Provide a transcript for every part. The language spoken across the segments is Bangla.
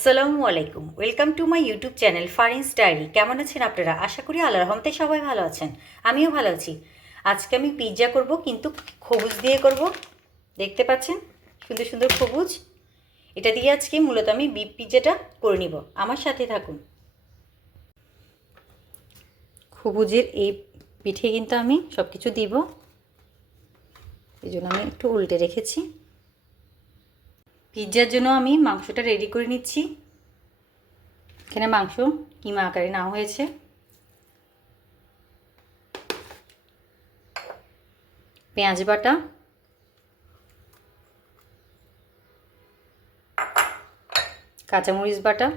আসসালামু আলাইকুম, welcome to my YouTube channel Farin's diary. কেমন আছেন আপনারা? আশা করি আল্লাহর রহমতে সবাই ভালো আছেন। আমিও ভালো আছি। আজকে আমি পিৎজা করব, কিন্তু খবুজ দিয়ে করব। দেখতে পাচ্ছেন সুন্দর সুন্দর খবুজ। এটা দিয়ে আজকে মূলত আমি বিফ পিৎজাটা করে নিব। আমার সাথে থাকুন। খবুজের এই পিঠে কিন্তু আমি সব কিছু দিব, এই জন্য আমি একটু উল্টে রেখেছি। পিৎজার জন্য আমি মাংসটা রেডি করে নিচ্ছি। এখানে মাংস কিমা আকারে নেওয়া হয়েছে। পেঁয়াজ বাটা, কাঁচামরিচ বাটা,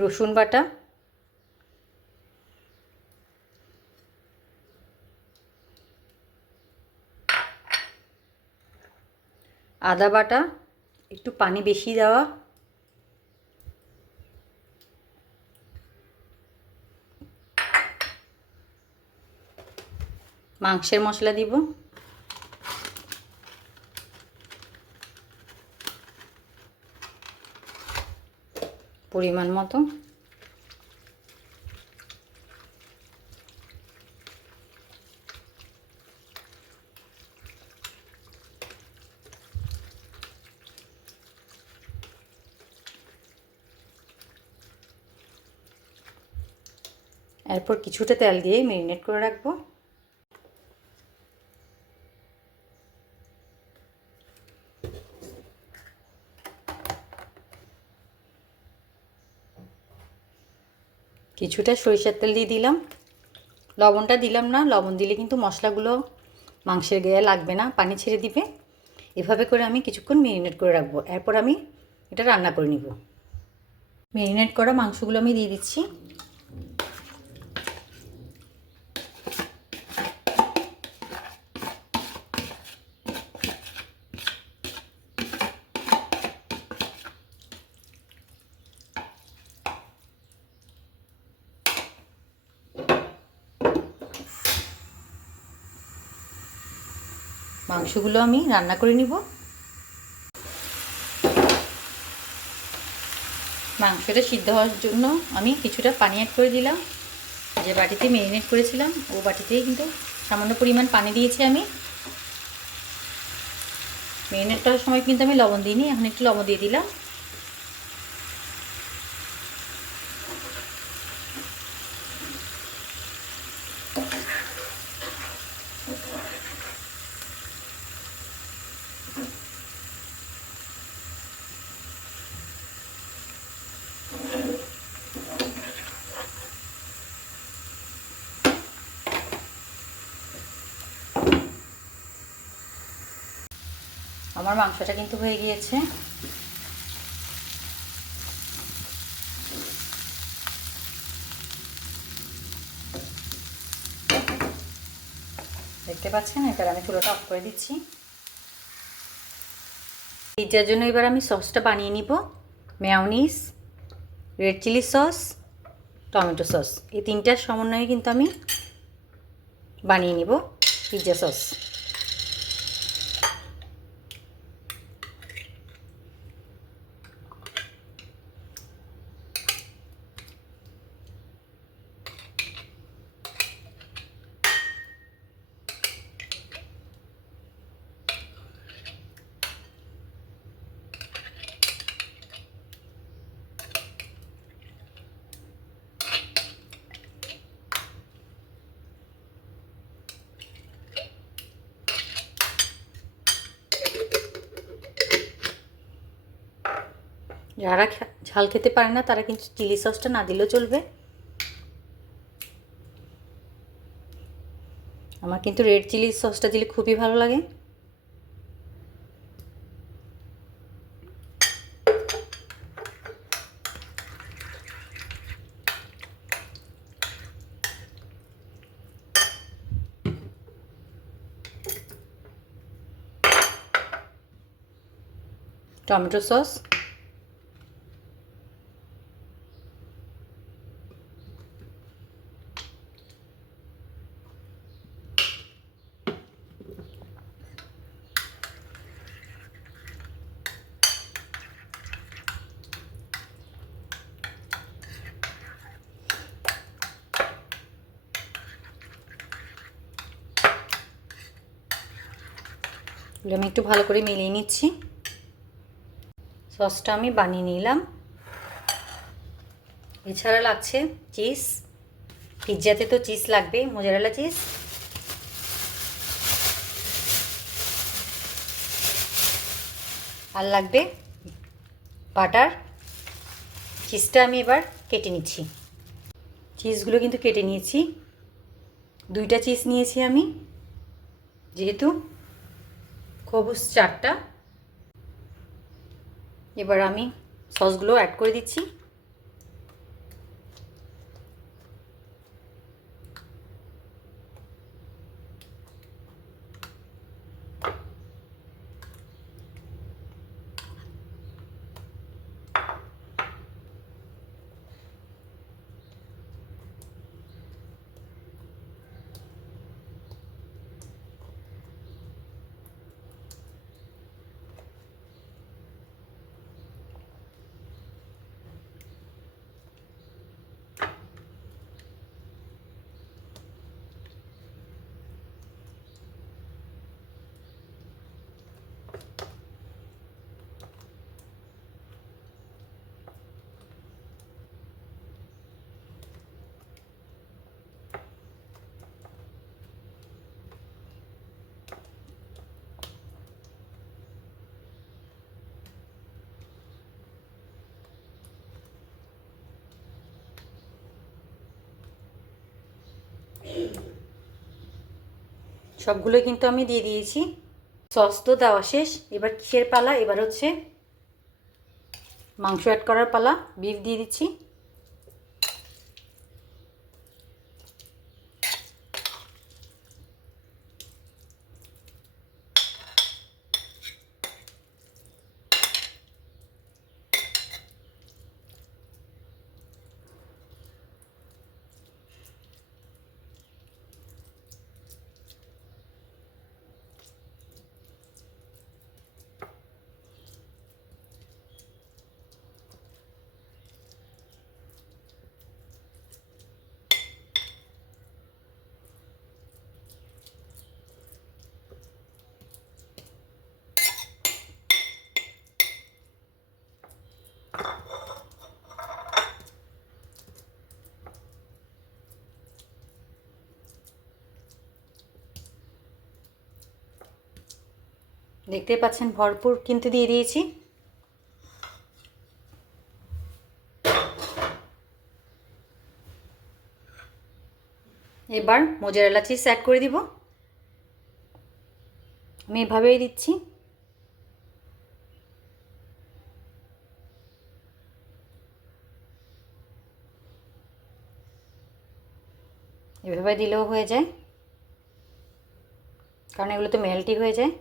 রসুন বাটা, আদা বাটা, একটু পানি বেশি দেওয়া, মাংসের মশলা দিব, পরিমাণ মতো। এরপর কিছুটা তেল দিয়ে ম্যারিনেট করে রাখবো। কিছুটা সরিষার তেল দিয়ে দিলাম। লবণটা দিলাম না, লবণ দিলে কিন্তু মশলাগুলো মাংসের গায়ে লাগবে না, পানি ছেড়ে দিবে। এভাবে করে আমি কিছুক্ষণ ম্যারিনেট করে রাখবো। এরপর আমি এটা রান্না করে নিব। ম্যারিনেট করা মাংসগুলো আমি দিয়ে দিচ্ছি। মাংসগুলো আমি রান্না করে নিব। মাংসটা সিদ্ধ হওয়ার জন্য আমি কিছুটা পানি অ্যাড করে দিলাম। যে বাটিতে ম্যারিনেট করেছিলাম ও বাটিতেই কিন্তু সামান্য পরিমাণ পানি দিয়েছি আমি। ম্যারিনেট করার সময় কিন্তু আমি লবণ দিইনি, এখন একটু লবণ দিয়ে দিলাম। আমার মাংসটা কিন্তু হয়ে গিয়েছে। দেখতে পাচ্ছেন, এবার আমি চুলাটা অফ করে দিচ্ছি। পিৎজার জন্য এবার আমি সসটা বানিয়ে নিব। Mayonnaise, red chilli sauce, tomato sauce, এই তিনটার সমন্বয়ে কিন্তু আমি বানিয়ে নিব পিৎজা সস। যারা ঝাল খেতে পারে না তারা কিন্তু চিলি সসটা না দিলেও চলবে। আমার কিন্তু রেড চিলি সসটা দিলে খুবই ভালো লাগে। টমেটো সস, আমি একটু ভালো করে মিলিয়ে নিচ্ছি। সসটা আমি বানিয়ে নিলাম। এছাড়া লাগছে চিজ, পিৎজাতে তো চিজ লাগবে, মোজারেলা চিজ। আর লাগবে বাটার। চিজটা আমি এবার কেটে নিচ্ছি। চিজগুলো কিন্তু কেটে নিয়েছি, 2টা চিজ নিয়েছি আমি, যেহেতু খবুজ 4টা। এবার আমি সসগুলো অ্যাড করে দিচ্ছি। সবগুলোই কিন্তু আমি দিয়ে দিয়েছি। সস তো দেওয়া শেষ। এবার কিসের পালা? এবার হচ্ছে মাংস অ্যাড করার পালা। বিফ দিয়ে দিচ্ছি। দেখতে পাচ্ছেন ভরপুর কিন্তু দিয়ে দিয়েছি। এবার মোজারেলা চিজ অ্যাড করে দিব। আমি এভাবেই দিচ্ছি। এভাবে দিলেও হয়ে যায়, কারণ এগুলো তো মেল্টই হয়ে যায়।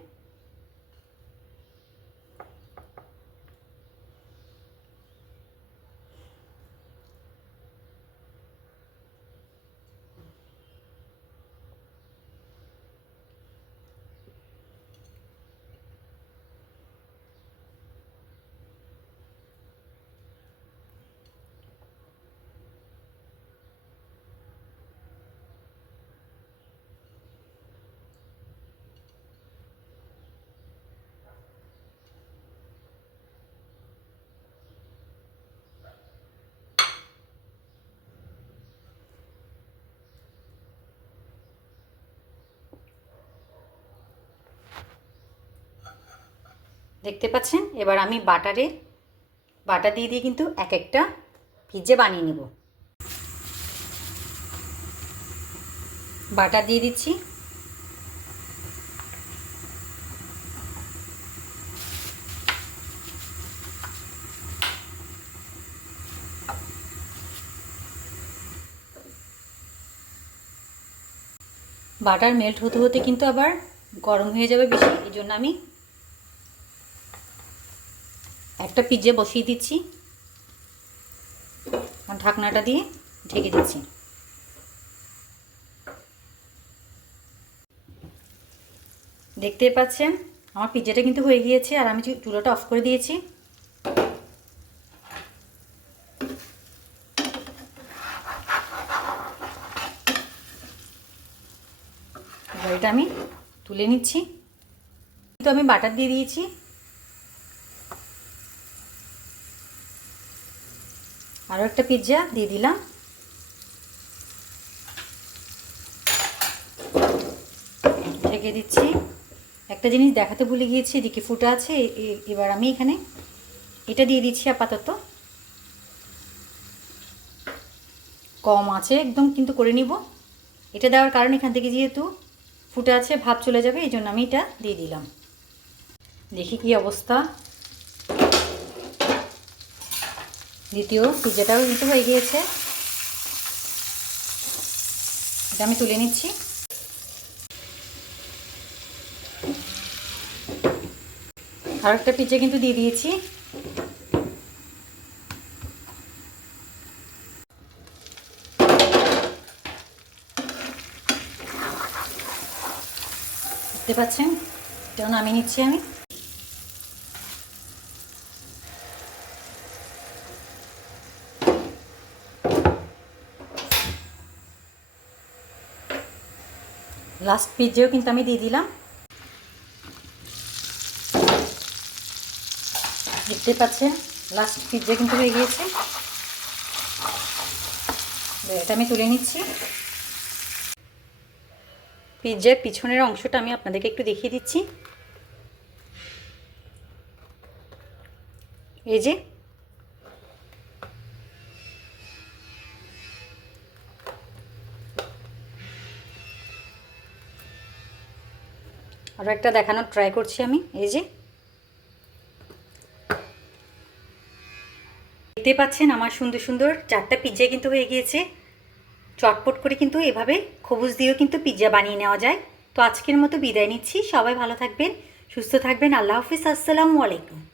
দেখতে পাচ্ছেন। এবার আমি বাটার দিয়ে দিয়ে কিন্তু এক একটা পিৎজা বানিয়ে নেব। বাটার দিয়ে দিচ্ছি। বাটার মেল্ট হতে হতে কিন্তু আবার গরম হয়ে যাবে বেশি, এই জন্য আমি একটা পিৎজা বসিয়ে দিচ্ছি আর ঢাকনাটা দিয়ে ঢেকে দিচ্ছি। দেখতে পাচ্ছেন আমার পিৎজাটা কিন্তু হয়ে গিয়েছে, আর আমি চুলাটা অফ করে দিয়েছি। এবার এটা আমি তুলে নিচ্ছি। তো কিন্তু আমি বাটার দিয়ে দিয়েছি। আরও একটা পিৎজা দিয়ে দিলাম। ঢেকে দিচ্ছি। একটা জিনিস দেখাতে ভুলে গিয়েছি, এদিকে ফুটা আছে। এবার আমি এখানে এটা দিয়ে দিচ্ছি আপাতত। কম আছে একদম কিন্তু করে নিব। এটা দেওয়ার কারণ এখান থেকে যেহেতু ফুটে আছে ভাপ চলে যাবে, এই জন্য আমি এটা দিয়ে দিলাম। দেখি কি অবস্থা। দ্বিতীয় পিৎজাটাও কিন্তু হয়ে গিয়েছে। এটা আমি তুলে নিচ্ছি। আর একটা পিৎজা কিন্তু দিয়ে দিয়েছি। দেখতে পাচ্ছেন, এটা নামিয়ে নিচ্ছি আমি। লাস্ট পিৎজাও কিন্তু আমি দিয়ে দিলাম। দেখতে পাচ্ছেন লাস্ট পিৎজা কিন্তু হয়ে গিয়েছে। এটা আমি তুলে নিচ্ছি। পিৎজার পিছনের অংশটা আমি আপনাদেরকে একটু দেখিয়ে দিচ্ছি। এই যে আরও একটা দেখানোর ট্রাই করছি আমি। এই যে দেখতে পাচ্ছেন আমার সুন্দর সুন্দর 4টা পিৎজা কিন্তু হয়ে গিয়েছে। চটপট করে কিন্তু এভাবে খবুজ দিয়েও কিন্তু পিৎজা বানিয়ে নেওয়া যায়। তো আজকের মতো বিদায় নিচ্ছি। সবাই ভালো থাকবেন, সুস্থ থাকবেন। আল্লাহ হাফিজ। আসসালামু আলাইকুম।